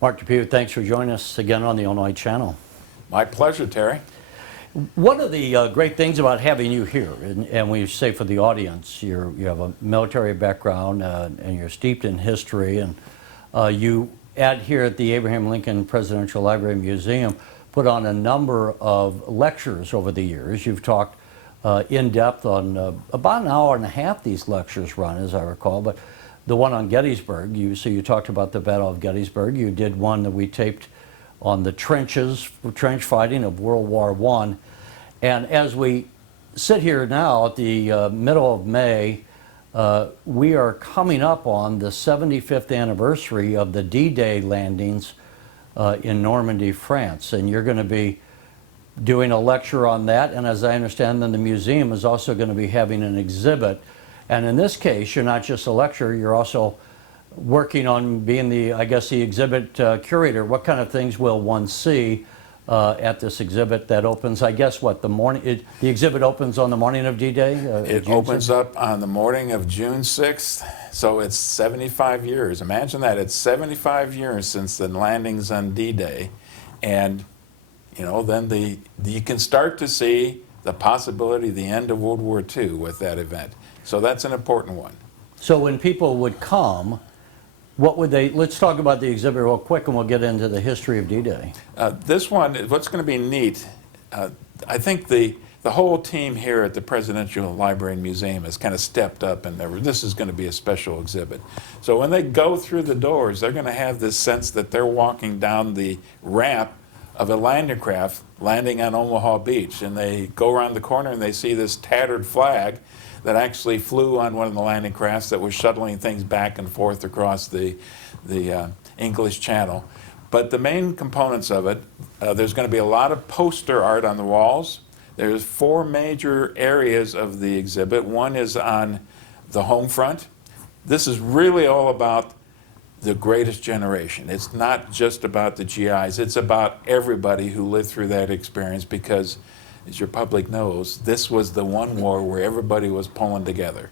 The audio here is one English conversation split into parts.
Mark DePue, thanks for joining us again on the Illinois Channel. My pleasure, Terry. One of the great things about having you here, and we say for the audience, you have a military background and you're steeped in history, and you here at the Abraham Lincoln Presidential Library Museum put on a number of lectures over the years. You've talked in depth on about an hour and a half these lectures run, as I recall, but the one on Gettysburg, you talked about the Battle of Gettysburg. You did one that we taped on the trench fighting of World War I. And as we sit here now at the middle of May, we are coming up on the 75th anniversary of the D-Day landings in Normandy, France. And you're going to be doing a lecture on that. And as I understand, then the museum is also going to be having an exhibit. And in this case, you're not just a lecturer, you're also working on being the exhibit curator. What kind of things will one see at this exhibit that opens, I guess, what, the exhibit opens on the morning of D-Day? It opens up on the morning of June 6th, so it's 75 years. Imagine that, it's 75 years since the landings on D-Day. And, you know, then you can start to see the possibility of the end of World War II with that event. So that's an important one. So when people would come, what would they, let's talk about the exhibit real quick and we'll get into the history of D-Day. This one, what's going to be neat, I think the whole team here at the Presidential Library and Museum has kind of stepped up, and this is going to be a special exhibit. So when they go through the doors, they're going to have this sense that they're walking down the ramp of a landing craft landing on Omaha Beach, and they go around the corner and they see this tattered flag that actually flew on one of the landing crafts that was shuttling things back and forth across the English Channel. But the main components of it, there's going to be a lot of poster art on the walls. There's 4 major areas of the exhibit. One is on the home front. This is really all about the greatest generation. It's not just about the GIs, it's about everybody who lived through that experience, because as your public knows, this was the one war where everybody was pulling together.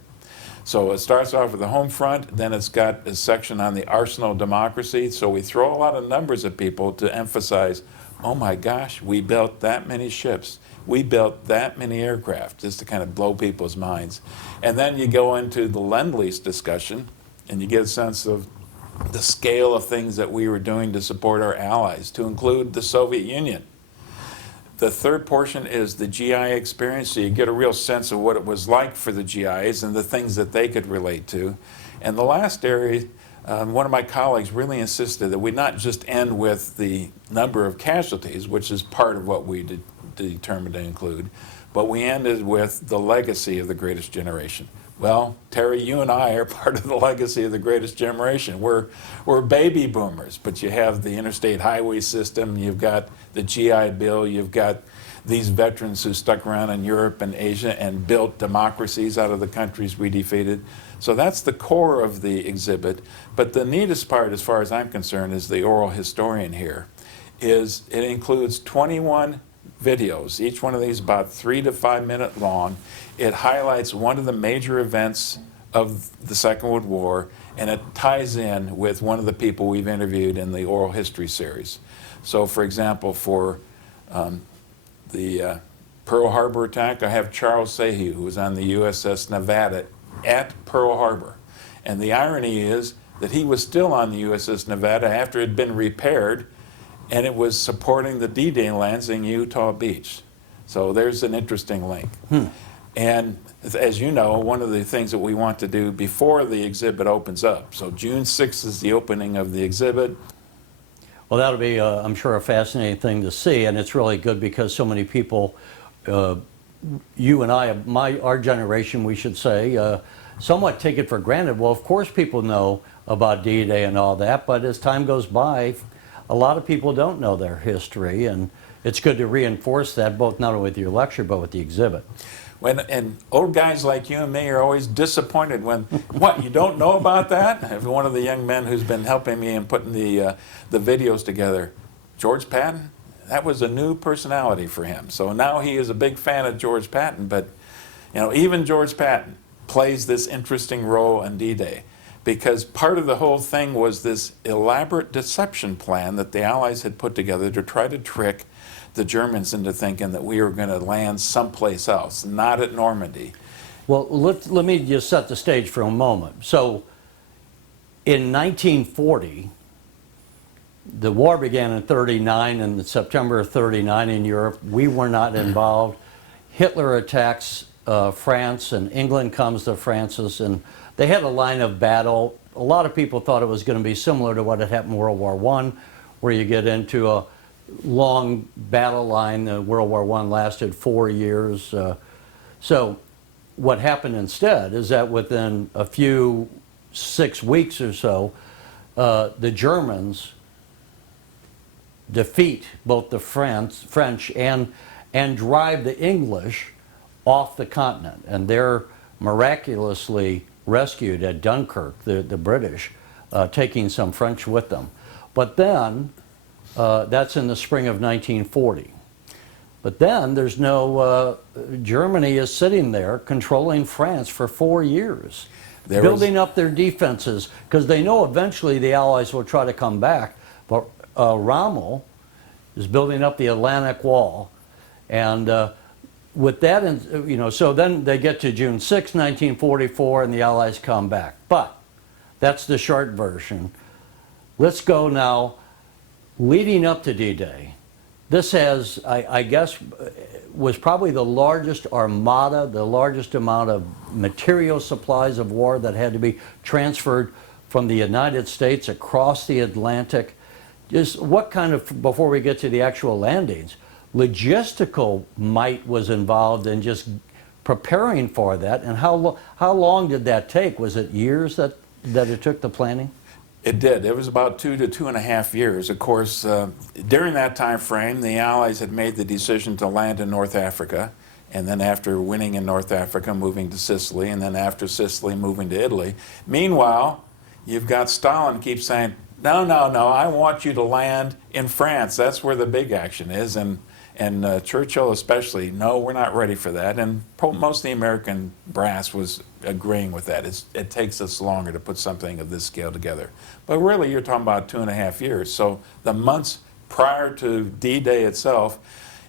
So it starts off with the home front, then it's got a section on the arsenal of democracy, so we throw a lot of numbers at people to emphasize, oh my gosh, we built that many ships, we built that many aircraft, just to kind of blow people's minds. And then you go into the Lend-Lease discussion, and you get a sense of the scale of things that we were doing to support our allies, to include the Soviet Union. The third portion is the GI experience, so you get a real sense of what it was like for the GIs and the things that they could relate to. And the last area, one of my colleagues really insisted that we not just end with the number of casualties, which is part of what we determined to include, but we ended with the legacy of the greatest generation. Well, Terry, you and I are part of the legacy of the greatest generation. We're baby boomers, but you have the interstate highway system, you've got the GI Bill, you've got these veterans who stuck around in Europe and Asia and built democracies out of the countries we defeated. So that's the core of the exhibit. But the neatest part, as far as I'm concerned, is the oral historian here. It includes 21 videos, each one of these about 3 to 5 minute long. It highlights one of the major events of the Second World War, and it ties in with one of the people we've interviewed in the oral history series. So for example, for the Pearl Harbor attack, I have Charles Sahey, who was on the USS Nevada at Pearl Harbor. And the irony is that he was still on the USS Nevada after it had been repaired, and it was supporting the D-Day lands in Utah Beach. So there's an interesting link. And as you know, one of the things that we want to do before the exhibit opens up, so June 6th is the opening of the exhibit. Well, that'll be, I'm sure, a fascinating thing to see, and it's really good because so many people, you and I, our generation, we should say, somewhat take it for granted. Well, of course people know about D-Day and all that, but as time goes by, a lot of people don't know their history, and it's good to reinforce that, both not only with your lecture, but with the exhibit. And old guys like you and me are always disappointed when, what, you don't know about that? One of the young men who's been helping me in putting the videos together, George Patton, that was a new personality for him. So now he is a big fan of George Patton, but you know, even George Patton plays this interesting role in D-Day, because part of the whole thing was this elaborate deception plan that the Allies had put together to try to trick the Germans into thinking that we were going to land someplace else, not at Normandy. Well, let me just set the stage for a moment. So, in 1940, the war began in 39, in September of 39 in Europe. We were not involved. Hitler attacks France, and England comes to France's, and they had a line of battle. A lot of people thought it was going to be similar to what had happened in World War I, where you get into a long battle line. World War I lasted 4 years. So what happened instead is that within a few 6 weeks or so, the Germans defeat both the French and drive the English off the continent, and they're miraculously rescued at Dunkirk, the British, taking some French with them. But then, that's in the spring of 1940. But then there's no, Germany is sitting there controlling France for 4 years, building up their defenses, because they know eventually the Allies will try to come back. But Rommel is building up the Atlantic Wall, and with that, so then they get to June 6, 1944, and the Allies come back. But that's the short version. Let's go now, leading up to D-Day. This has, I guess, was probably the largest armada, the largest amount of material supplies of war that had to be transferred from the United States across the Atlantic. Just what kind of, before we get to the actual landings, logistical might was involved in just preparing for that, and how long did that take? Was it years that it took, the planning? It did. It was about 2 to 2.5 years. Of course, during that time frame, the Allies had made the decision to land in North Africa, and then after winning in North Africa, moving to Sicily, and then after Sicily, moving to Italy. Meanwhile, you've got Stalin keeps saying, no, no, no, I want you to land in France. That's where the big action is. And Churchill especially, no, we're not ready for that. And most of the American brass was agreeing with that. It takes us longer to put something of this scale together. But really, you're talking about 2.5 years. So the months prior to D-Day itself,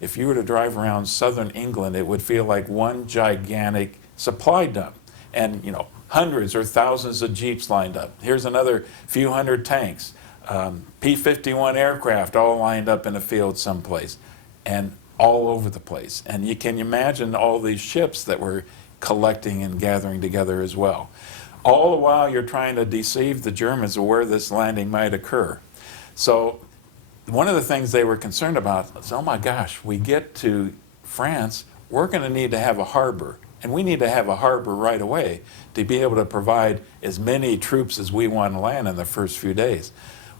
if you were to drive around southern England, it would feel like one gigantic supply dump. And, hundreds or thousands of jeeps lined up. Here's another few hundred tanks, P-51 aircraft all lined up in a field someplace, and all over the place. And you can imagine all these ships that were collecting and gathering together as well. All the while you're trying to deceive the Germans of where this landing might occur. So one of the things they were concerned about is, oh my gosh, we get to France, we're going to need to have a harbor. And we need to have a harbor right away to be able to provide as many troops as we want to land in the first few days.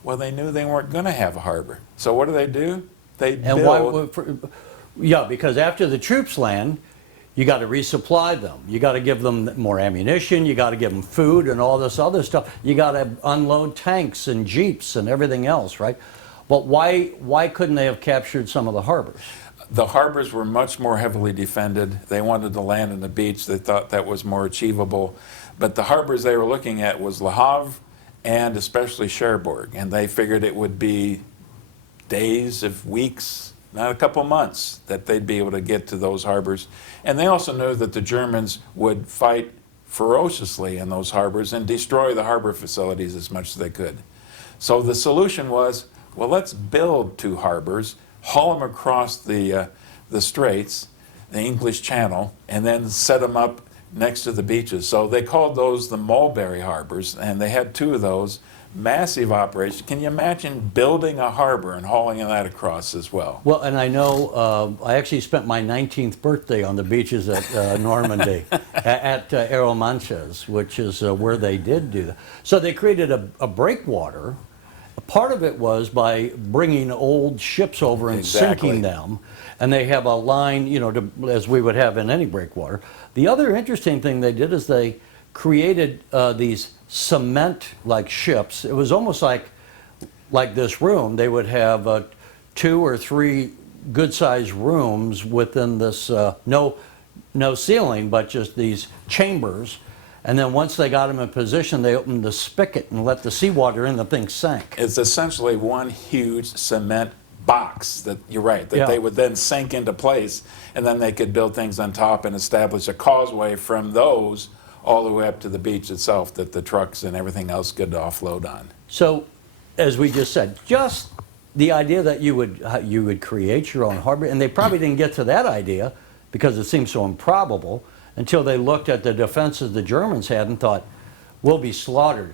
Well, they knew they weren't going to have a harbor. So what do? They build. Yeah, because after the troops land, you got to resupply them. You got to give them more ammunition. You got to give them food and all this other stuff. You got to unload tanks and jeeps and everything else, right? But why couldn't they have captured some of the harbors? The harbors were much more heavily defended. They wanted to land on the beach. They thought that was more achievable. But the harbors they were looking at was Le Havre and especially Cherbourg. And they figured it would be days, if weeks, not a couple months, that they'd be able to get to those harbors. And they also knew that the Germans would fight ferociously in those harbors and destroy the harbor facilities as much as they could. So the solution was, well, let's build 2 harbors, haul them across the straits, the English Channel, and then set them up next to the beaches. So they called those the Mulberry harbors, and they had 2 of those. Massive operation. Can you imagine building a harbor and hauling that across as well? Well, and I know I actually spent my 19th birthday on the beaches at Normandy, at Aromanches, which is where they did do that. So they created a breakwater. Part of it was by bringing old ships over and sinking them, and they have a line, as we would have in any breakwater. The other interesting thing they did is they created these cement-like ships. It was almost like this room. They would have 2 or 3 good-sized rooms within this no ceiling, but just these chambers, And then once they got them in position, they opened the spigot and let the seawater in, the thing sank. It's essentially one huge cement box that, you're right, that Yeah. they would then sink into place, and then they could build things on top and establish a causeway from those all the way up to the beach itself that the trucks and everything else could offload on. So, as we just said, just the idea that you would create your own harbor, and they probably didn't get to that idea because it seems so improbable until they looked at the defenses the Germans had and thought, we'll be slaughtered.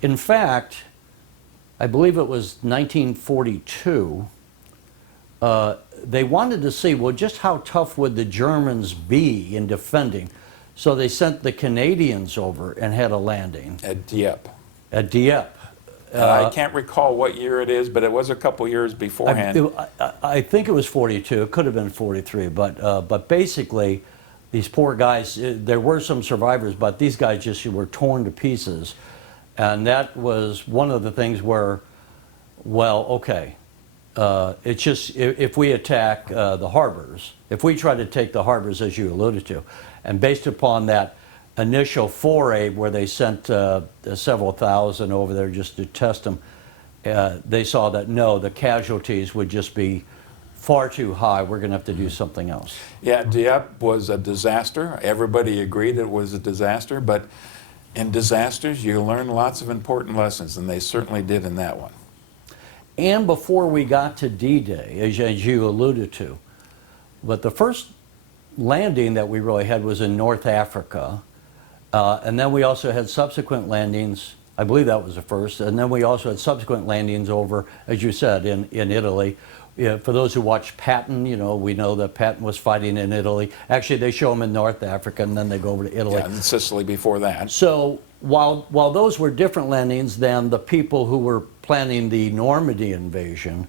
In fact, I believe it was 1942, they wanted to see, well, just how tough would the Germans be in defending. So they sent the Canadians over and had a landing. At Dieppe. At Dieppe. I can't recall what year it is, but it was a couple years beforehand. I think it was 42. It could have been 43. But basically, these poor guys, there were some survivors, but these guys just were torn to pieces. And that was one of the things where, well, okay, it's just if we attack the harbors, if we try to take the harbors, as you alluded to, and based upon that initial foray where they sent several thousand over there just to test them, they saw that no, the casualties would just be far too high. We're going to have to do something else. Yeah, Dieppe was a disaster. Everybody agreed it was a disaster, but in disasters you learn lots of important lessons, and they certainly did in that one. And before we got to D-Day, as you alluded to, but the first landing that we really had was in North Africa, and then we also had subsequent landings. I believe that was the first, and then we also had subsequent landings over, as you said, in Italy. Yeah, for those who watch Patton, you know, we know that Patton was fighting in Italy. Actually, they show him in North Africa, and then they go over to Italy. Yeah, and Sicily before that. So while those were different landings than the people who were planning the Normandy invasion,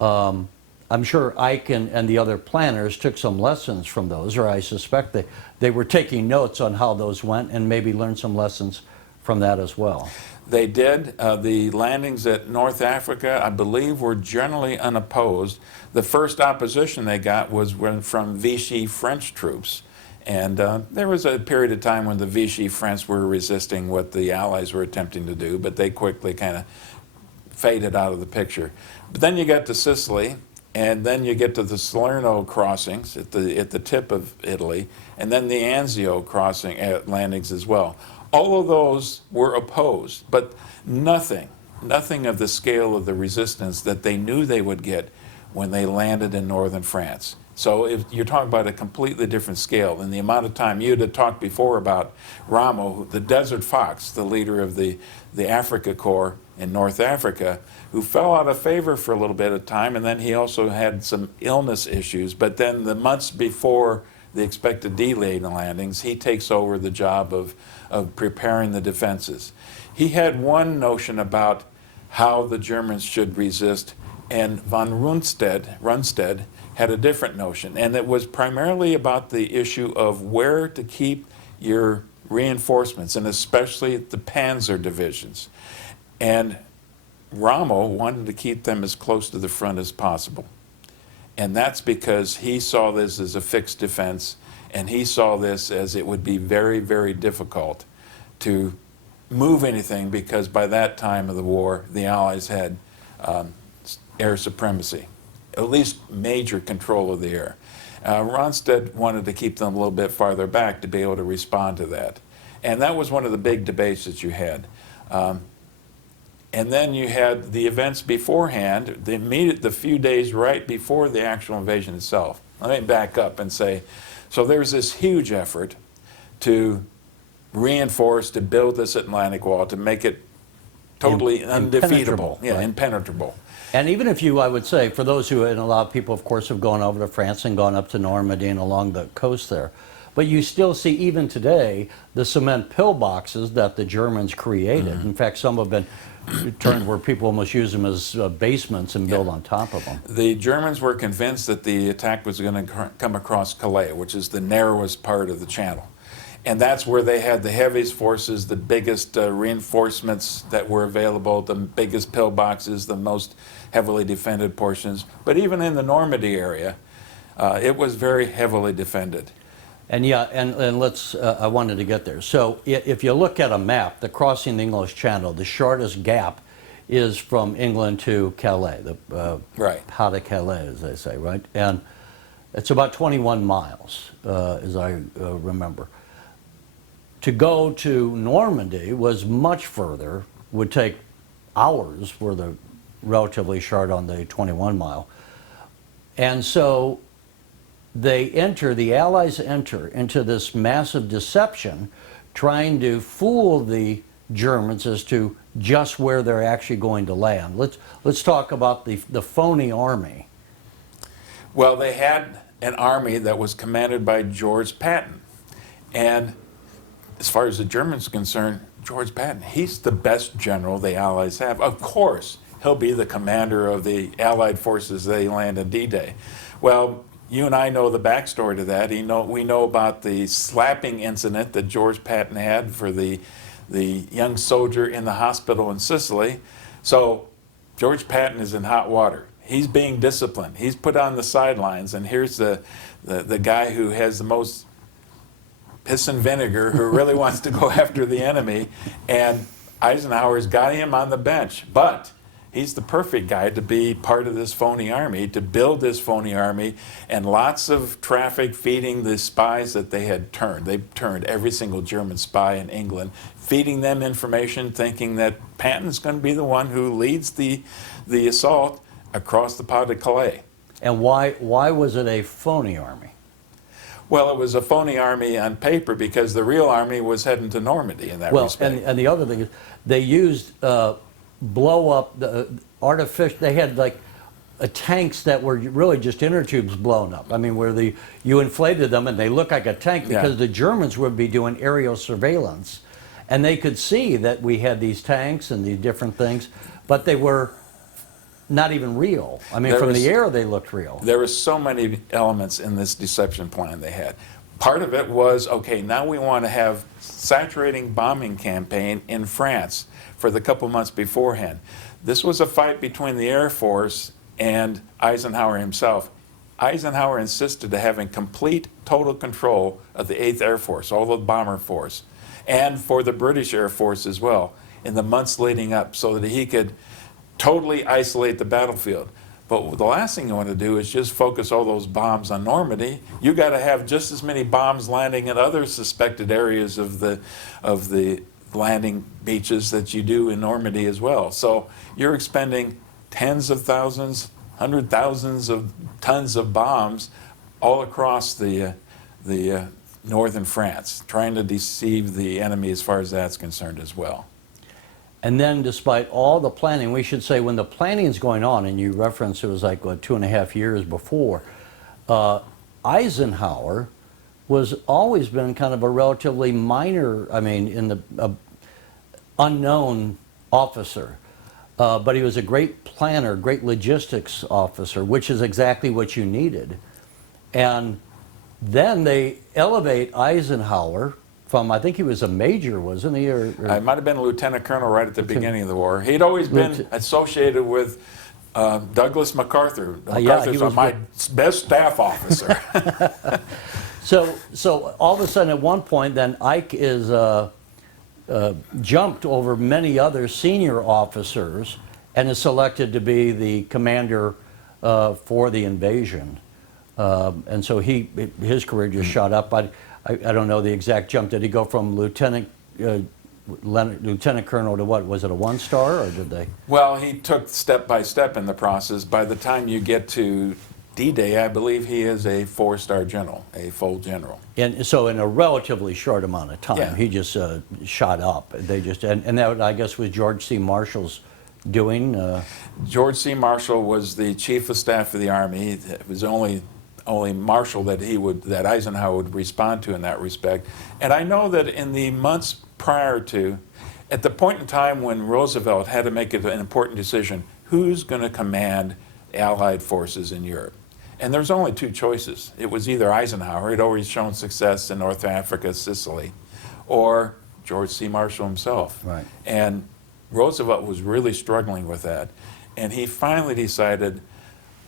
I'm sure Ike and the other planners took some lessons from those, or I suspect they were taking notes on how those went and maybe learned some lessons from that as well. They did. The landings at North Africa, I believe, were generally unopposed. The first opposition they got was from Vichy French troops. And there was a period of time when the Vichy French were resisting what the Allies were attempting to do, but they quickly kind of faded out of the picture. But then you get to Sicily, and then you get to the Salerno crossings at the tip of Italy, and then the Anzio crossing landings as well. All of those were opposed, but nothing of the scale of the resistance that they knew they would get when they landed in northern France. So if you're talking about a completely different scale, and the amount of time you had talked before about Ramo, the Desert Fox, the leader of the Africa Corps in North Africa, who fell out of favor for a little bit of time, and then he also had some illness issues. But then the months before the expected delay in the landings, he takes over the job of preparing the defenses. He had one notion about how the Germans should resist, and von Rundstedt had a different notion, and it was primarily about the issue of where to keep your reinforcements, and especially the panzer divisions. And Rommel wanted to keep them as close to the front as possible. And that's because he saw this as a fixed defense, and he saw this as it would be very, very difficult to move anything, because by that time of the war, the Allies had air supremacy, at least major control of the air. Rundstedt wanted to keep them a little bit farther back to be able to respond to that. And that was one of the big debates that you had. And then you had the events beforehand, the few days right before the actual invasion itself. Let me back up and say, so there's this huge effort to reinforce, to build this Atlantic Wall, to make it totally undefeatable, right? Impenetrable. And even if I would say, for those who, and a lot of people, of course, have gone over to France and gone up to Normandy and along the coast there, but you still see, even today, the cement pillboxes that the Germans created. In fact, some have been turned where people almost use them as basements and build on top of them. The Germans were convinced that the attack was going to come across Calais, which is the narrowest part of the channel. And that's where they had the heaviest forces, the biggest reinforcements that were available, the biggest pillboxes, the most heavily defended portions. But even in the Normandy area, it was very heavily defended. And yeah, and let's, I wanted to get there. So if you look at a map, the crossing the English Channel, the shortest gap is from England to Calais, the Right. Pas de Calais, as they say, right? And it's about 21 miles, as I remember. To go to Normandy was much further, would take hours for the relatively short on the 21 mile. And so the Allies enter into this massive deception, trying to fool the Germans as to just where they're actually going to land. Let's talk about the phony army. Well, they had an army that was commanded by George Patton. And as far as the Germans are concerned, George Patton, he's the best general the Allies have. Of course, he'll be the commander of the Allied forces they land in D-Day. Well, you and I know the backstory to that. We know about the slapping incident that George Patton had for the young soldier in the hospital in Sicily. So George Patton is in hot water. He's being disciplined. He's put on the sidelines, and here's the guy who has the most piss and vinegar, who really wants to go after the enemy, and Eisenhower's got him on the bench. But he's the perfect guy to be part of this phony army, to build this phony army, and lots of traffic feeding the spies that they had turned. They turned every single German spy in England, feeding them information, thinking that Patton's going to be the one who leads the assault across the Pas de Calais. And why was it a phony army? Well, it was a phony army on paper because the real army was heading to Normandy in that respect. And the other thing is they used blow up the artificial. They had like tanks that were really just inner tubes blown up. I mean, where you inflated them and they look like a tank because the Germans would be doing aerial surveillance, and they could see that we had these tanks and these different things, but they were not even real. I mean, from the air they looked real. There were so many elements in this deception plan they had. Part of it was, okay, now we want to have saturating bombing campaign in France for the couple months beforehand. This was a fight between the Air Force and Eisenhower himself. Eisenhower insisted to having complete, total control of the 8th Air Force, all the bomber force, and for the British Air Force as well, in the months leading up, so that he could totally isolate the battlefield. But the last thing you want to do is just focus all those bombs on Normandy. You got to have just as many bombs landing in other suspected areas of the landing beaches that you do in Normandy as well. So you're expending tens of thousands, 100,000s of tons of bombs all across the northern France, trying to deceive the enemy as far as that's concerned as well. And then despite all the planning, we should say when the planning is going on, and you referenced it was like, what, 2.5 years before, Eisenhower was always been kind of a relatively minor, I mean, in the unknown officer. But he was a great planner, great logistics officer, which is exactly what you needed. And then they elevate Eisenhower from, I think he was a major, wasn't he? Or I might have been a lieutenant colonel right at the beginning of the war. He'd always been associated with Douglas MacArthur. MacArthur's my best staff officer. So all of a sudden, at one point, then Ike is jumped over many other senior officers and is selected to be the commander for the invasion. And so his career just shot up. I don't know the exact jump. Did he go from lieutenant colonel to what? Was it a 1-star, or did they? Well, he took step by step in the process. By the time you get to D-Day, I believe he is a 4-star general, a full general. And so in a relatively short amount of time, he just shot up. They just and that, I guess, was George C. Marshall's doing. George C. Marshall was the chief of staff of the Army. It was only Marshall that Eisenhower would respond to in that respect. And I know that in the months prior to, at the point in time when Roosevelt had to make an important decision, who's going to command Allied forces in Europe? And there's only 2 choices. It was either Eisenhower, he'd already shown success in North Africa, Sicily, or George C. Marshall himself. Right. And Roosevelt was really struggling with that. And he finally decided,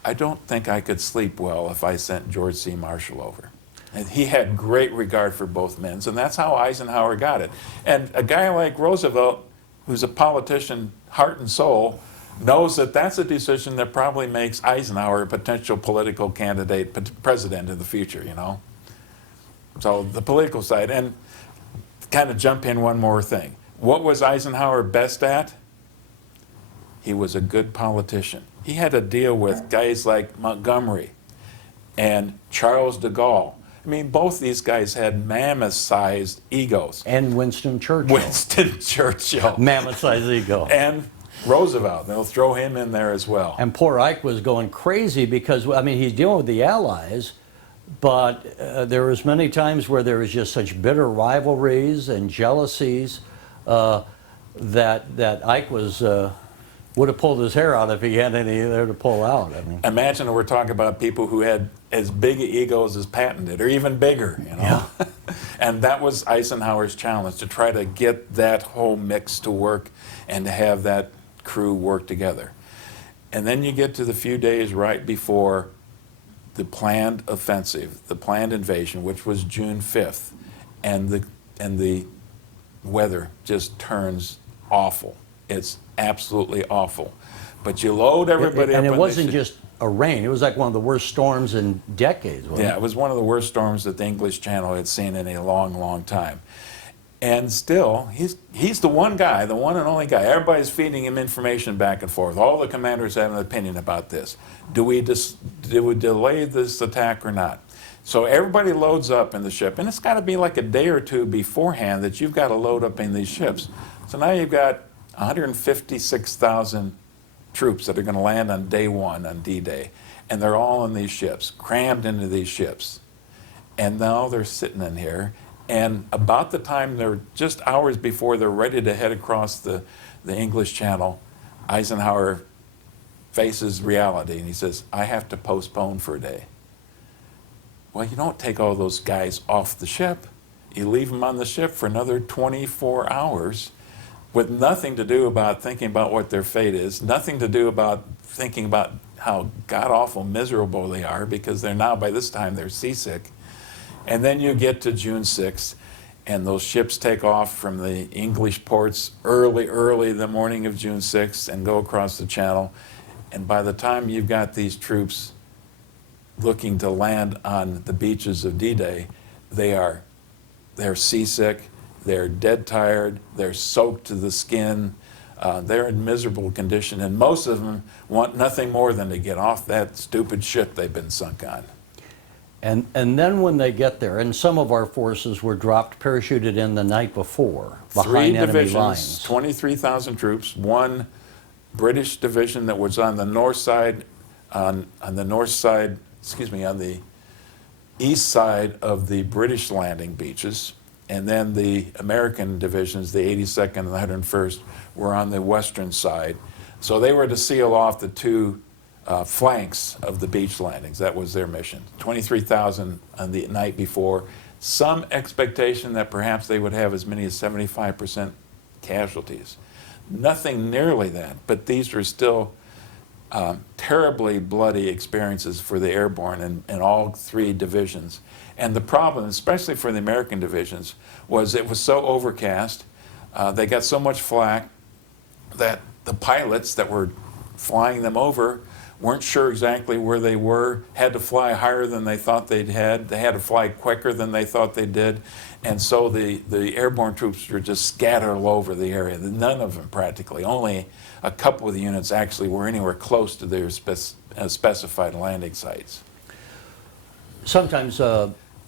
I don't think I could sleep well if I sent George C. Marshall over. And he had great regard for both men, and that's how Eisenhower got it. And a guy like Roosevelt, who's a politician, heart and soul, knows that that's a decision that probably makes Eisenhower a potential political candidate, president in the future, you know. So the political side, and kind of jump in one more thing. What was Eisenhower best at? He was a good politician. He had to deal with guys like Montgomery and Charles de Gaulle. I mean, both these guys had mammoth-sized egos. And Winston Churchill. Winston Churchill. Mammoth-sized ego. And Roosevelt. They'll throw him in there as well. And poor Ike was going crazy because, I mean, he's dealing with the Allies, but there was many times where there was just such bitter rivalries and jealousies that Ike was would have pulled his hair out if he had any there to pull out. I mean, imagine we're talking about people who had as big egos as Patton did, or even bigger, you know. Yeah. And that was Eisenhower's challenge, to try to get that whole mix to work and to have that crew work together. And then you get to the few days right before the planned offensive, the planned invasion, which was June 5th, and the weather just turns awful. It's absolutely awful. But you load everybody up. And it wasn't just a rain. It was like one of the worst storms in decades, wasn't Yeah, it was one of the worst storms that the English Channel had seen in a long, long time. And still, he's the one guy, the one and only guy. Everybody's feeding him information back and forth. All the commanders have an opinion about this. Do we delay this attack or not? So everybody loads up in the ship, and it's got to be like a day or two beforehand that you've got to load up in these ships. So now you've got 156,000 troops that are going to land on day one, on D-Day, and they're all in these ships, crammed into these ships. And now they're sitting in here, and about the time they're just hours before they're ready to head across the English Channel, Eisenhower faces reality, and he says, I have to postpone for a day. Well, you don't take all those guys off the ship. You leave them on the ship for another 24 hours with nothing to do about thinking about what their fate is, nothing to do about thinking about how god-awful miserable they are, because they're now, by this time, they're seasick. And then you get to June 6th, and those ships take off from the English ports early the morning of June 6th and go across the channel. And by the time you've got these troops looking to land on the beaches of D-Day, they're seasick, they're dead tired, they're soaked to the skin, they're in miserable condition, and most of them want nothing more than to get off that stupid ship they've been sunk on. And then when they get there, and some of our forces were dropped, parachuted in the night before, behind enemy lines. 23,000 troops, one British division that was on the north side, on the east side of the British landing beaches, and then the American divisions, the 82nd and the 101st, were on the western side. So they were to seal off the two flanks of the beach landings. That was their mission. 23,000 on the night before. Some expectation that perhaps they would have as many as 75% casualties. Nothing nearly that, but these were still terribly bloody experiences for the airborne in all three divisions. And the problem, especially for the American divisions, was it was so overcast, they got so much flak that the pilots that were flying them over weren't sure exactly where they were, had to fly higher than they thought they had to fly quicker than they thought they did, and so the airborne troops were just scattered all over the area. None of them practically, only a couple of the units actually were anywhere close to their specified landing sites. Sometimes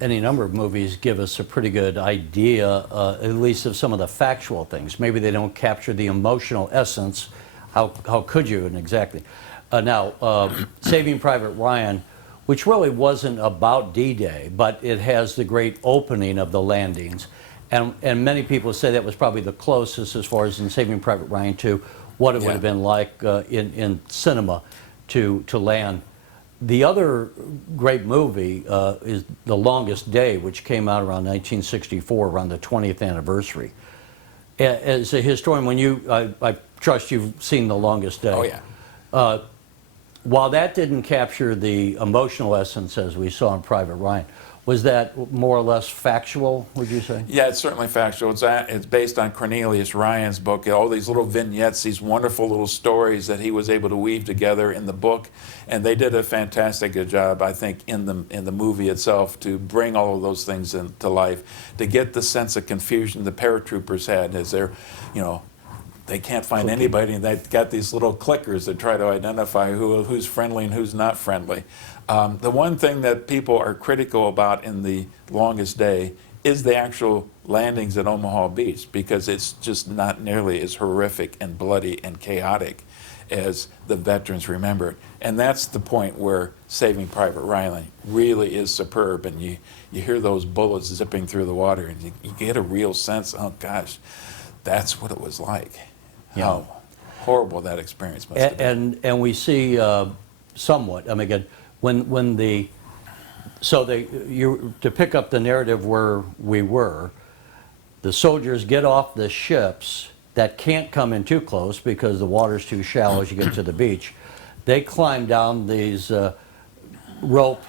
any number of movies give us a pretty good idea, at least of some of the factual things. Maybe they don't capture the emotional essence. How could you, and exactly? Now, Saving Private Ryan, which really wasn't about D-Day, but it has the great opening of the landings. And many people say that was probably the closest, as far as in Saving Private Ryan, to what it would have been like in cinema to land. The other great movie is The Longest Day, which came out around 1964, around the 20th anniversary. As a historian, I trust you've seen The Longest Day. Oh, yeah. While that didn't capture the emotional essence as we saw in Private Ryan, Was that more or less factual, would you say? Yeah, it's certainly factual. It's based on Cornelius Ryan's book. All these little vignettes, these wonderful little stories that he was able to weave together in the book, and they did a fantastic job, I think, in the movie itself to bring all of those things into life, to get the sense of confusion the paratroopers had as they're, you know, they can't find anybody, and they've got these little clickers that try to identify who's friendly and who's not friendly. The one thing that people are critical about in The Longest Day is the actual landings at Omaha Beach, because it's just not nearly as horrific and bloody and chaotic as the veterans remember it. And that's the point where Saving Private Ryan really is superb, and you hear those bullets zipping through the water, and you get a real sense, oh gosh, that's what it was like. Yeah. How horrible that experience must have been. And we see somewhat, I mean, again, when to pick up the narrative where we were, the soldiers get off the ships that can't come in too close because the water's too shallow as you get to the beach. They climb down these rope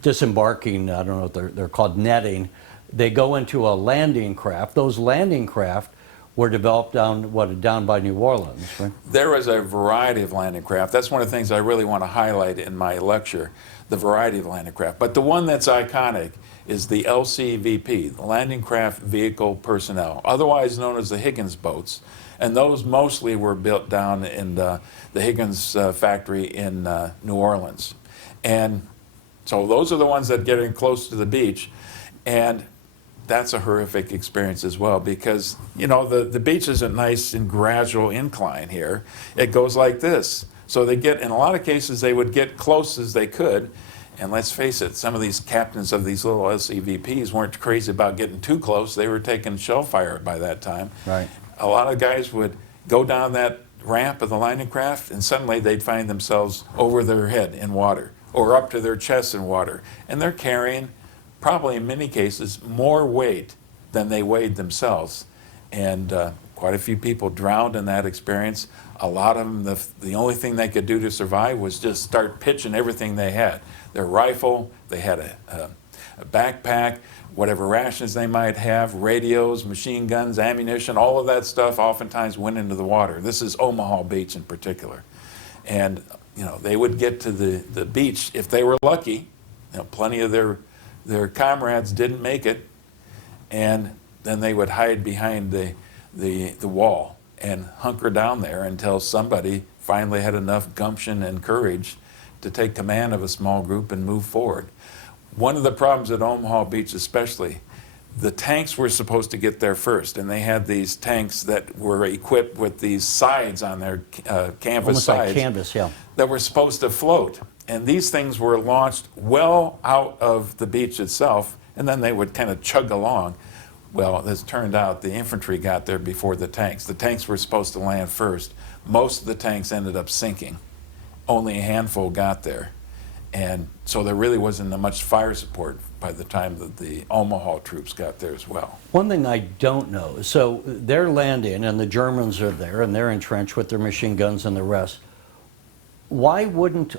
disembarking, I don't know what they're called, netting. They go into a landing craft. Those landing craft were developed down by New Orleans, right? There was a variety of landing craft. That's one of the things I really want to highlight in my lecture, the variety of landing craft. But the one that's iconic is the LCVP, the Landing Craft Vehicle Personnel, otherwise known as the Higgins boats. And those mostly were built down in the Higgins factory in New Orleans. And so those are the ones that get in close to the beach. And that's a horrific experience as well, because, you know, the beach isn't nice and gradual incline here. It goes like this. So they get, in a lot of cases, they would get close as they could. And let's face it, some of these captains of these little LCVPs weren't crazy about getting too close. They were taking shell fire by that time. Right. A lot of guys would go down that ramp of the landing craft, and suddenly they'd find themselves over their head in water or up to their chest in water. And they're carrying, probably in many cases, more weight than they weighed themselves. And quite a few people drowned in that experience. A lot of them, the only thing they could do to survive was just start pitching everything they had. Their rifle, they had a backpack, whatever rations they might have, radios, machine guns, ammunition, all of that stuff oftentimes went into the water. This is Omaha Beach in particular. And, you know, they would get to the beach if they were lucky. You know, plenty of their comrades didn't make it, and then they would hide behind the wall and hunker down there until somebody finally had enough gumption and courage to take command of a small group and move forward. One of the problems at Omaha Beach especially, the tanks were supposed to get there first, and they had these tanks that were equipped with these sides on their canvas Almost sides like canvas, yeah. that were supposed to float. And these things were launched well out of the beach itself, and then they would kind of chug along. Well, as turned out, the infantry got there before the tanks. The tanks were supposed to land first. Most of the tanks ended up sinking. Only a handful got there. And so there really wasn't much fire support by the time that the Omaha troops got there as well. One thing I don't know, so they're landing and the Germans are there and they're entrenched with their machine guns and the rest. Why wouldn't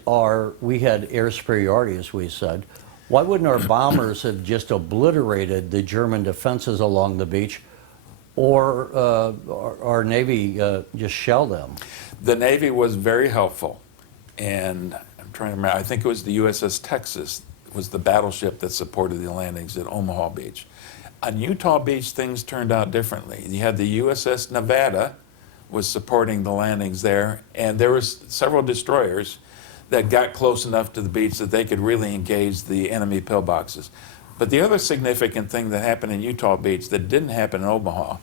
we had air superiority, as we said, why wouldn't our bombers have just obliterated the German defenses along the beach, or our Navy just shell them? The Navy was very helpful, and I'm trying to remember, I think it was the USS Texas was the battleship that supported the landings at Omaha Beach. On Utah Beach, things turned out differently. You had the USS Nevada was supporting the landings there, and there was several destroyers that got close enough to the beach that they could really engage the enemy pillboxes. But the other significant thing that happened in Utah Beach that didn't happen in Omaha,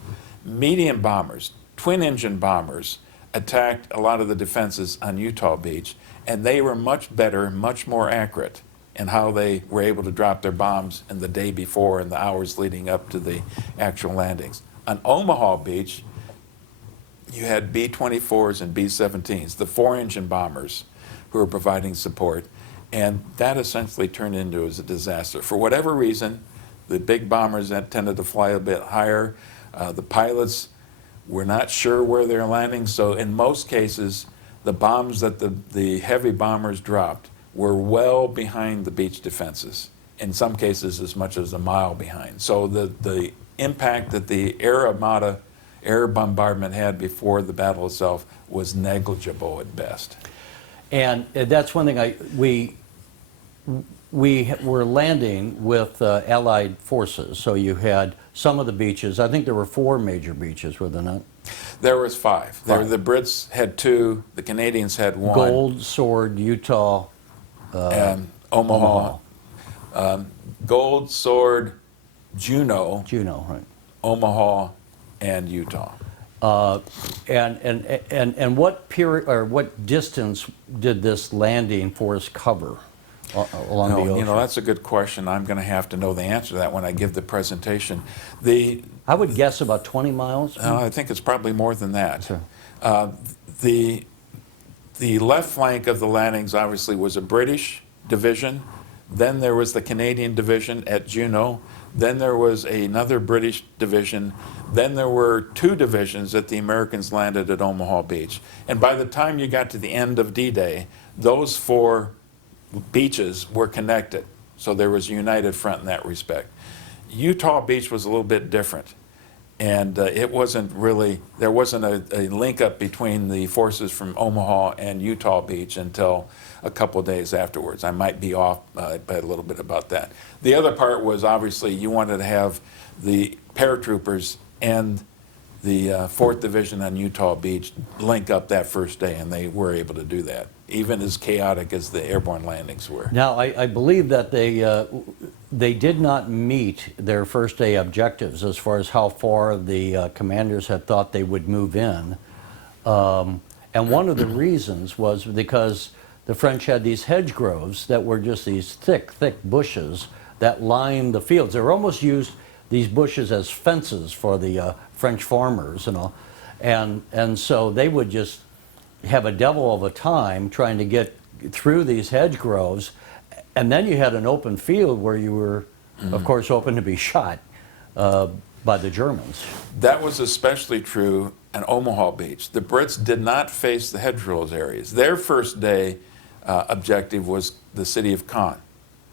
medium bombers, twin-engine bombers, attacked a lot of the defenses on Utah Beach, and they were much better, much more accurate in how they were able to drop their bombs in the day before and the hours leading up to the actual landings. On Omaha Beach, you had B-24s and B-17s, the four-engine bombers who were providing support, and that essentially turned into as a disaster. For whatever reason, the big bombers that tended to fly a bit higher, the pilots were not sure where they're landing, so in most cases, the bombs that the heavy bombers dropped were well behind the beach defenses, in some cases as much as a mile behind. So the impact that the air armada, air bombardment had before the battle itself was negligible at best. And that's one thing we were landing with Allied forces. So you had some of the beaches. I think there were 4 major beaches, were there not? There was 5. The Brits had 2. The Canadians had 1. Gold, Sword, Utah, and Omaha. Gold, Sword, Juneau, right. Omaha, and Utah. And what period or what distance did this landing force cover along the ocean? You know, that's a good question. I'm going to have to know the answer to that when I give the presentation. I would guess about 20 miles. I think it's probably more than that. Sure. The left flank of the landings obviously was a British division. Then there was the Canadian division at Juneau. Then there was another British division. Then there were 2 divisions that the Americans landed at Omaha Beach. And by the time you got to the end of D-Day, those 4 beaches were connected. So there was a united front in that respect. Utah Beach was a little bit different. And it wasn't really, there wasn't a link up between the forces from Omaha and Utah Beach until a couple of days afterwards. I might be off by a little bit about that. The other part was obviously you wanted to have the paratroopers and the 4th Division on Utah Beach link up that first day, and they were able to do that, even as chaotic as the airborne landings were. Now, I believe that they did not meet their first day objectives as far as how far the commanders had thought they would move in. And one of the reasons was because the French had these hedgerows that were just these thick, thick bushes that lined the fields. They were almost used, these bushes, as fences for the French farmers, you know. And so they would just have a devil of a time trying to get through these hedgerows. And then you had an open field where you were, of course, open to be shot by the Germans. That was especially true in Omaha Beach. The Brits did not face the hedgerows areas. Their first day objective was the city of Caen.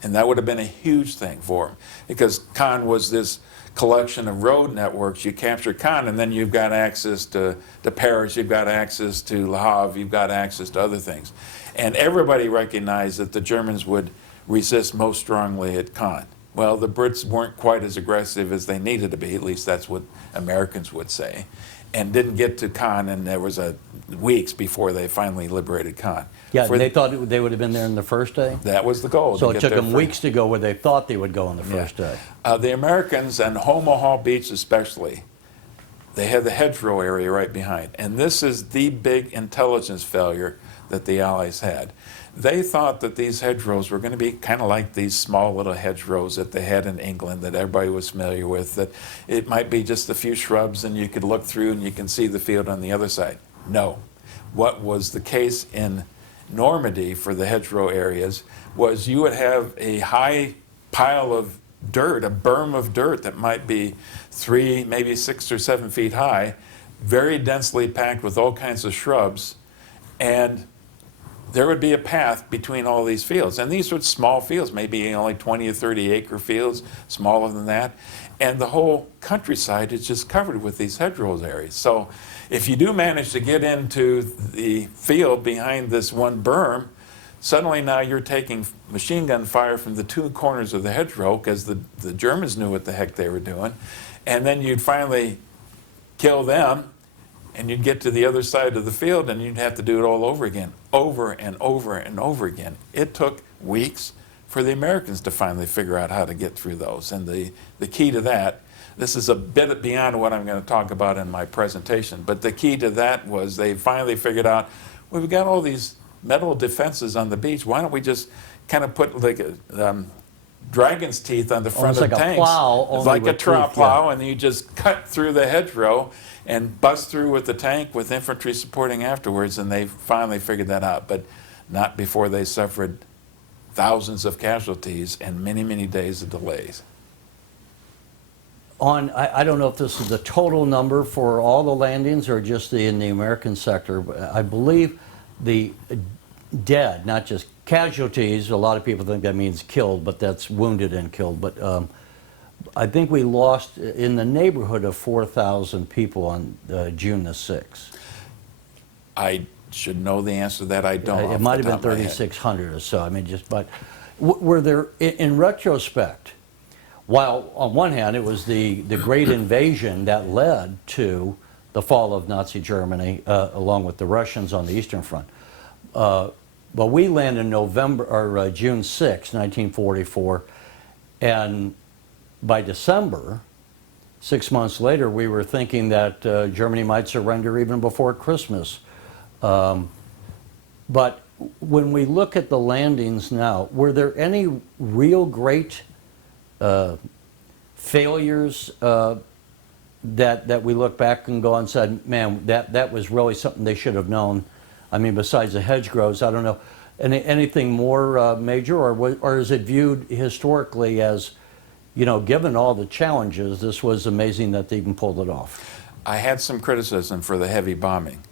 And that would have been a huge thing for them, because Caen was this collection of road networks. You capture Caen, and then you've got access to Paris, you've got access to Le Havre, you've got access to other things. And everybody recognized that the Germans would resist most strongly at Caen. Well, the Brits weren't quite as aggressive as they needed to be, at least that's what Americans would say, and didn't get to Caen, and there was weeks before they finally liberated Caen. Yeah, they thought they would have been there in the first day? That was the goal. So it took them weeks to go where they thought they would go on the first day. The Americans, and Omaha Beach especially, they had the hedgerow area right behind. And this is the big intelligence failure that the Allies had. They thought that these hedgerows were going to be kind of like these small little hedgerows that they had in England that everybody was familiar with, that it might be just a few shrubs and you could look through and you can see the field on the other side. No. What was the case in Normandy for the hedgerow areas was you would have a high pile of dirt, a berm of dirt that might be 3, maybe 6 or 7 feet high, very densely packed with all kinds of shrubs, and there would be a path between all these fields. And these were small fields, maybe only 20 or 30 acre fields, smaller than that. And the whole countryside is just covered with these hedgerows areas. So if you do manage to get into the field behind this one berm, suddenly now you're taking machine gun fire from the 2 corners of the hedgerow, because the Germans knew what the heck they were doing. And then you'd finally kill them, and you'd get to the other side of the field, and you'd have to do it all over again, over and over and over again. It took weeks for the Americans to finally figure out how to get through those. And the key to that, this is a bit beyond what I'm going to talk about in my presentation, but the key to that was they finally figured out, well, we've got all these metal defenses on the beach. Why don't we just kind of put like a dragon's teeth on the front of the tanks? Like a plow, and you just cut through the hedgerow and bust through with the tank with infantry supporting afterwards, and they finally figured that out, but not before they suffered thousands of casualties and many, many days of delays. I don't know if this is the total number for all the landings or just in the American sector, but I believe the dead, not just casualties. A lot of people think that means killed, but that's wounded and killed. But I think we lost in the neighborhood of 4,000 people on June the 6th. I should know the answer to that. I don't. It might have been 3,600 or so. I mean, but were there, in retrospect, while on one hand it was the great invasion that led to the fall of Nazi Germany, along with the Russians on the Eastern Front. Well, we landed in June 6, 1944, and by December, 6 months later, we were thinking that Germany might surrender even before Christmas. But when we look at the landings now, were there any real great failures that we look back and go and said, man, that was really something they should have known? I mean, besides the hedgerows, I don't know. Anything more major, or is it viewed historically as, you know, given all the challenges, this was amazing that they even pulled it off? I had some criticism for the heavy bombing,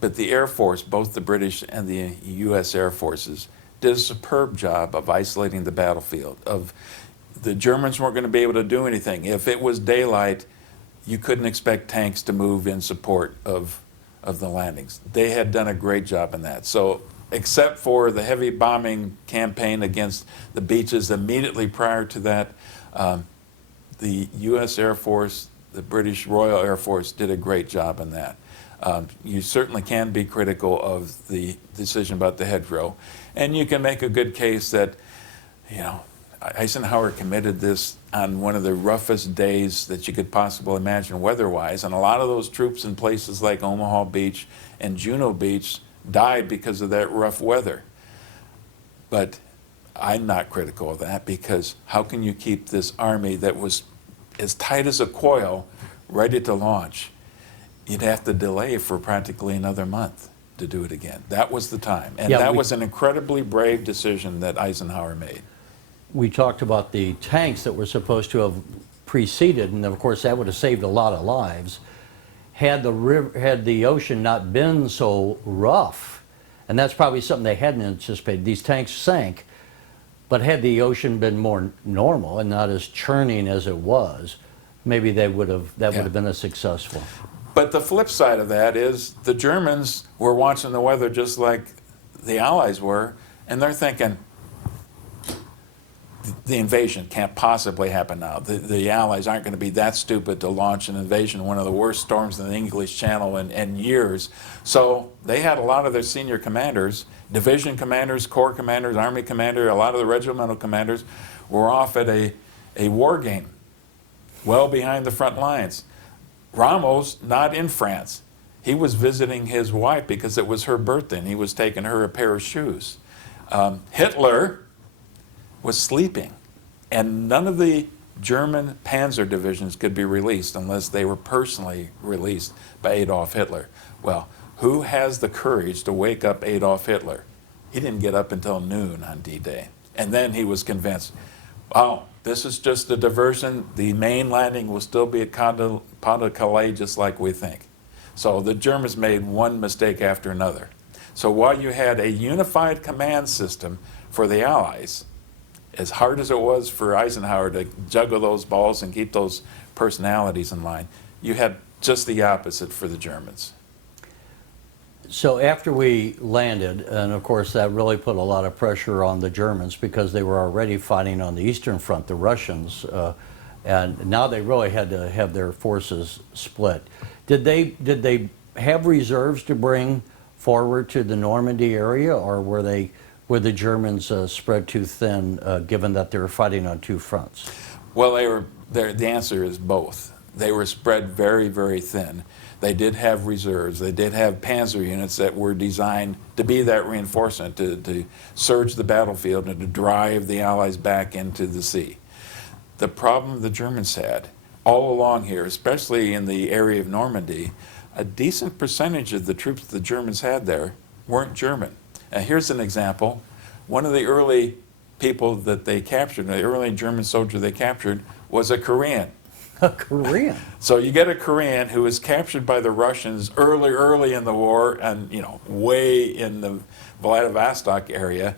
but the Air Force, both the British and the U.S. Air Forces, did a superb job of isolating the battlefield. The Germans weren't going to be able to do anything. If it was daylight, you couldn't expect tanks to move in support of the landings. They had done a great job in that. So except for the heavy bombing campaign against the beaches immediately prior to that, the U.S. Air Force, the British Royal Air Force did a great job in that. You certainly can be critical of the decision about the hedgerow, and you can make a good case that, you know, Eisenhower committed this on one of the roughest days that you could possibly imagine weather-wise, and a lot of those troops in places like Omaha Beach and Juno Beach died because of that rough weather. But I'm not critical of that, because how can you keep this army that was as tight as a coil ready to launch? You'd have to delay for practically another month to do it again. That was the time, and that was an incredibly brave decision that Eisenhower made. We talked about the tanks that were supposed to have preceded, and of course that would have saved a lot of lives. Had the ocean not been so rough, and that's probably something they hadn't anticipated. These tanks sank, but had the ocean been more normal and not as churning as it was, maybe would have been as successful. But the flip side of that is the Germans were watching the weather just like the Allies were, and they're thinking, the invasion can't possibly happen now. The Allies aren't going to be that stupid to launch an invasion, one of the worst storms in the English Channel in years. So they had a lot of their senior commanders, division commanders, corps commanders, army commander, a lot of the regimental commanders were off at a war game, well behind the front lines. Ramos, not in France. He was visiting his wife because it was her birthday, and he was taking her a pair of shoes. Hitler was sleeping, and none of the German panzer divisions could be released unless they were personally released by Adolf Hitler. Well, who has the courage to wake up Adolf Hitler? He didn't get up until noon on D-Day, and then he was convinced, oh, this is just a diversion. The main landing will still be at Pas-de-Calais just like we think. So the Germans made one mistake after another. So while you had a unified command system for the Allies, as hard as it was for Eisenhower to juggle those balls and keep those personalities in line, you had just the opposite for the Germans. So after we landed, and of course that really put a lot of pressure on the Germans because they were already fighting on the Eastern Front, the Russians, and now they really had to have their forces split. Did they have reserves to bring forward to the Normandy area, or were the Germans spread too thin, given that they were fighting on two fronts? Well, the answer is both. They were spread very, very thin. They did have reserves. They did have panzer units that were designed to be that reinforcement, to surge the battlefield and to drive the Allies back into the sea. The problem the Germans had all along here, especially in the area of Normandy, a decent percentage of the troops the Germans had there weren't German. Here's an example. One of the early people that they captured, the early German soldier they captured, was a Korean. A Korean. So you get a Korean who was captured by the Russians early in the war, and way in the Vladivostok area.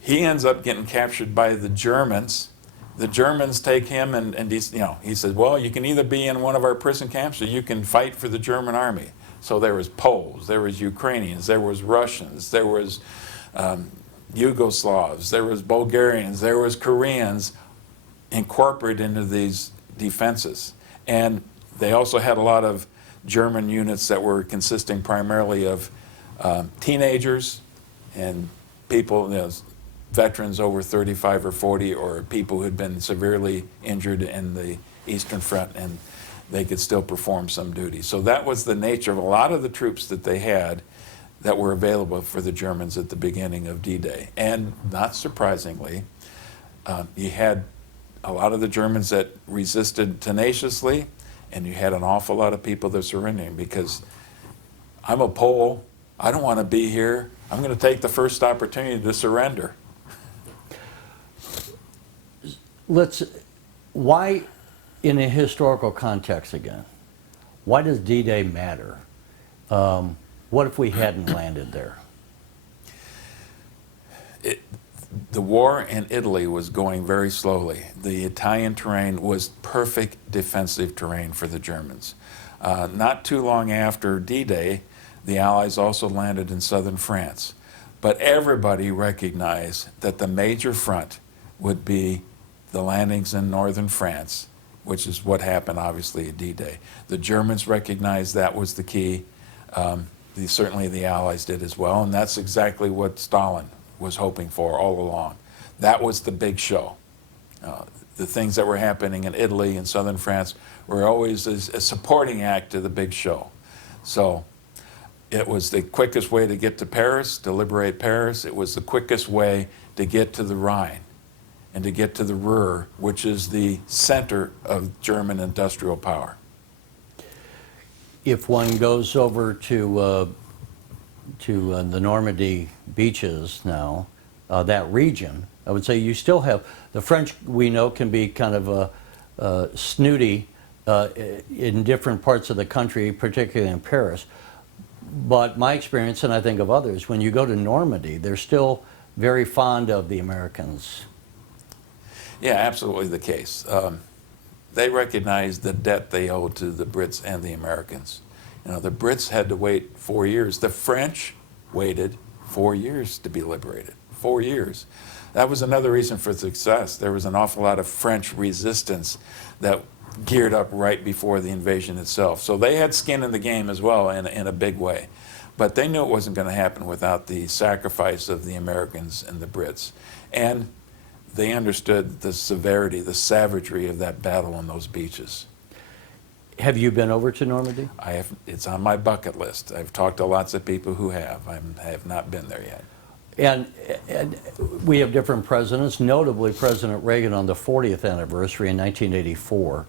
He ends up getting captured by the Germans. The Germans take him, and he says, well, you can either be in one of our prison camps or you can fight for the German army. So there was Poles, there was Ukrainians, there was Russians, there was Yugoslavs, there was Bulgarians, there was Koreans incorporated into these defenses. And they also had a lot of German units that were consisting primarily of teenagers and people, veterans over 35 or 40, or people who had been severely injured in the Eastern Front, and they could still perform some duty. So that was the nature of a lot of the troops that they had that were available for the Germans at the beginning of D-Day. And not surprisingly, you had a lot of the Germans that resisted tenaciously, and you had an awful lot of people that surrendered because I'm a Pole, I don't want to be here, I'm going to take the first opportunity to surrender. Why, in a historical context again, why does D-Day matter? What if we hadn't landed there? The war in Italy was going very slowly. The Italian terrain was perfect defensive terrain for the Germans. Not too long after D-Day, the Allies also landed in southern France. But everybody recognized that the major front would be the landings in northern France, which is what happened obviously at D-Day. The Germans recognized that was the key. Certainly the Allies did as well, and that's exactly what Stalin was hoping for all along. That was the big show. The things that were happening in Italy and southern France were always a supporting act to the big show. So it was the quickest way to get to Paris, to liberate Paris. It was the quickest way to get to the Rhine and to get to the Ruhr, which is the center of German industrial power. If one goes over to the Normandy beaches now, that region, I would say you still have, the French we know can be kind of snooty in different parts of the country, particularly in Paris. But my experience, and I think of others, when you go to Normandy, they're still very fond of the Americans. Yeah, absolutely the case. They recognized the debt they owed to the Brits and the Americans. The Brits had to wait 4 years. The French waited 4 years to be liberated. 4 years. That was another reason for success. There was an awful lot of French resistance that geared up right before the invasion itself. So they had skin in the game as well in a big way. But they knew it wasn't going to happen without the sacrifice of the Americans and the Brits. And they understood the severity, the savagery of that battle on those beaches. Have you been over to Normandy? I have. It's on my bucket list. I've talked to lots of people who have. I have not been there yet. And we have different presidents, notably President Reagan on the 40th anniversary in 1984,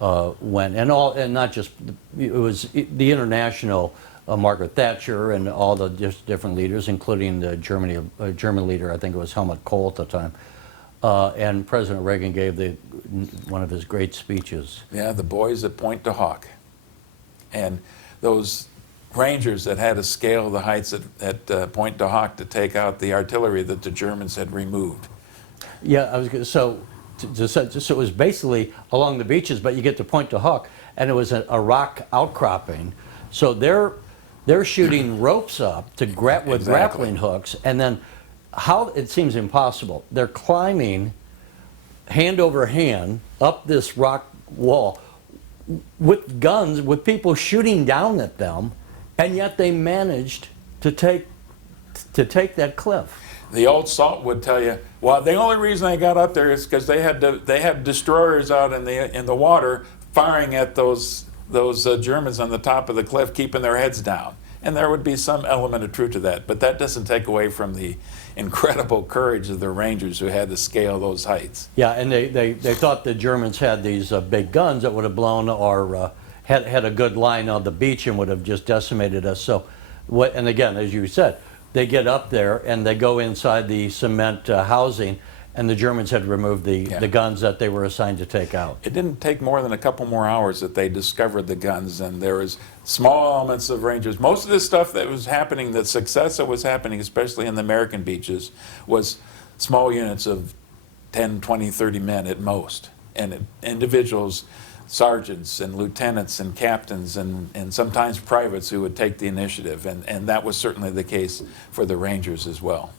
and not just, it was the international Margaret Thatcher and all the different leaders, including the German leader, I think it was Helmut Kohl at the time. And President Reagan gave one of his great speeches. Yeah, the boys at Point de Hoc. And those Rangers that had to scale the heights at Point de Hoc to take out the artillery that the Germans had removed. Yeah, so it was basically along the beaches, but you get to Point de Hoc, and it was a rock outcropping. So they're shooting ropes up with Exactly. grappling hooks, and then how it seems impossible. They're climbing hand over hand up this rock wall with guns, with people shooting down at them, and yet they managed to take that cliff. The old salt would tell you, well, the only reason they got up there is because they had destroyers out in the water firing at those Germans on the top of the cliff, keeping their heads down. And there would be some element of truth to that, but that doesn't take away from the incredible courage of the Rangers who had to scale those heights. Yeah, and they thought the Germans had these big guns that would have blown or had a good line on the beach and would have just decimated us. So, and again, as you said, they get up there and they go inside the cement housing, And the Germans had removed the guns that they were assigned to take out. It didn't take more than a couple more hours that they discovered the guns, and there was small elements of Rangers. Most of the stuff that was happening, the success that was happening, especially in the American beaches, was small units of 10, 20, 30 men at most, and individuals, sergeants and lieutenants and captains and sometimes privates who would take the initiative, and that was certainly the case for the Rangers as well.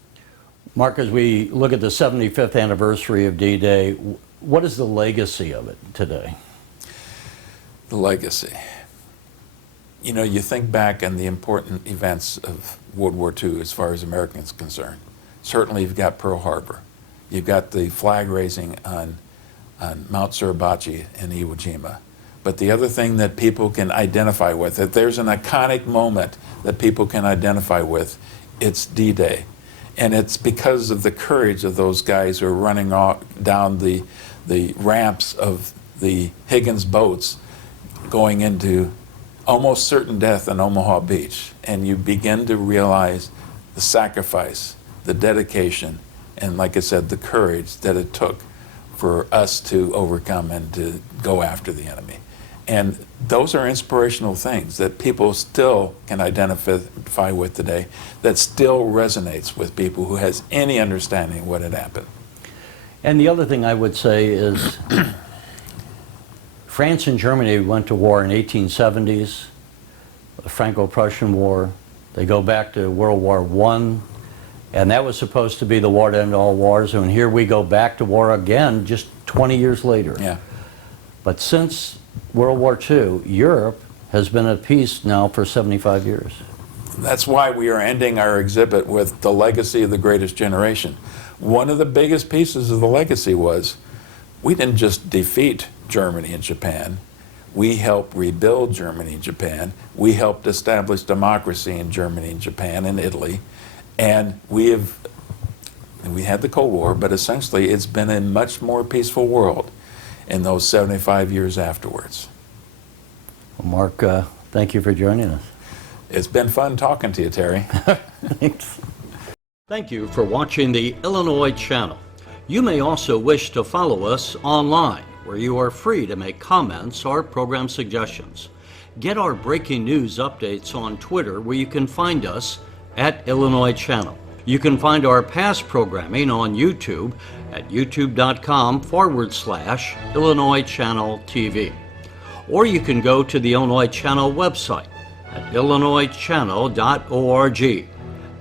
Mark, as we look at the 75th anniversary of D-Day, what is the legacy of it today? The legacy. You know, you think back on the important events of World War II as far as Americans are concerned. Certainly you've got Pearl Harbor. You've got the flag raising on Mount Suribachi in Iwo Jima. But the other thing that people can identify with, if there's an iconic moment that people can identify with, it's D-Day. And it's because of the courage of those guys who are running down the ramps of the Higgins boats going into almost certain death on Omaha Beach. And you begin to realize the sacrifice, the dedication, and like I said, the courage that it took for us to overcome and to go after the enemy. And those are inspirational things that people still can identify with today, that still resonates with people who has any understanding of what had happened. And the other thing I would say is France and Germany went to war in 1870s, the Franco-Prussian War. They go back to World War I, and that was supposed to be the war to end all wars, and here we go back to war again just 20 years later. Yeah. But since World War II, Europe has been at peace now for 75 years. That's why we are ending our exhibit with the legacy of the greatest generation. One of the biggest pieces of the legacy was we didn't just defeat Germany and Japan. We helped rebuild Germany and Japan. We helped establish democracy in Germany and Japan and Italy. And we had the Cold War, but essentially it's been a much more peaceful world in those 75 years afterwards. Well, Mark, thank you for joining us. It's been fun talking to you, Terry. Thanks. Thank you for watching the Illinois Channel. You may also wish to follow us online, where you are free to make comments or program suggestions. Get our breaking news updates on Twitter, where you can find us at Illinois Channel. You can find our past programming on YouTube at youtube.com/IllinoisChannelTV. Or you can go to the Illinois Channel website at IllinoisChannel.org.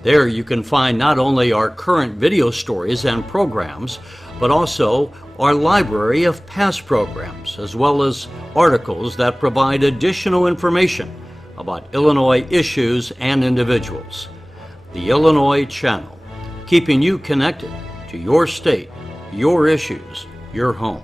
There you can find not only our current video stories and programs, but also our library of past programs, as well as articles that provide additional information about Illinois issues and individuals. The Illinois Channel, keeping you connected to your state, your issues, your home.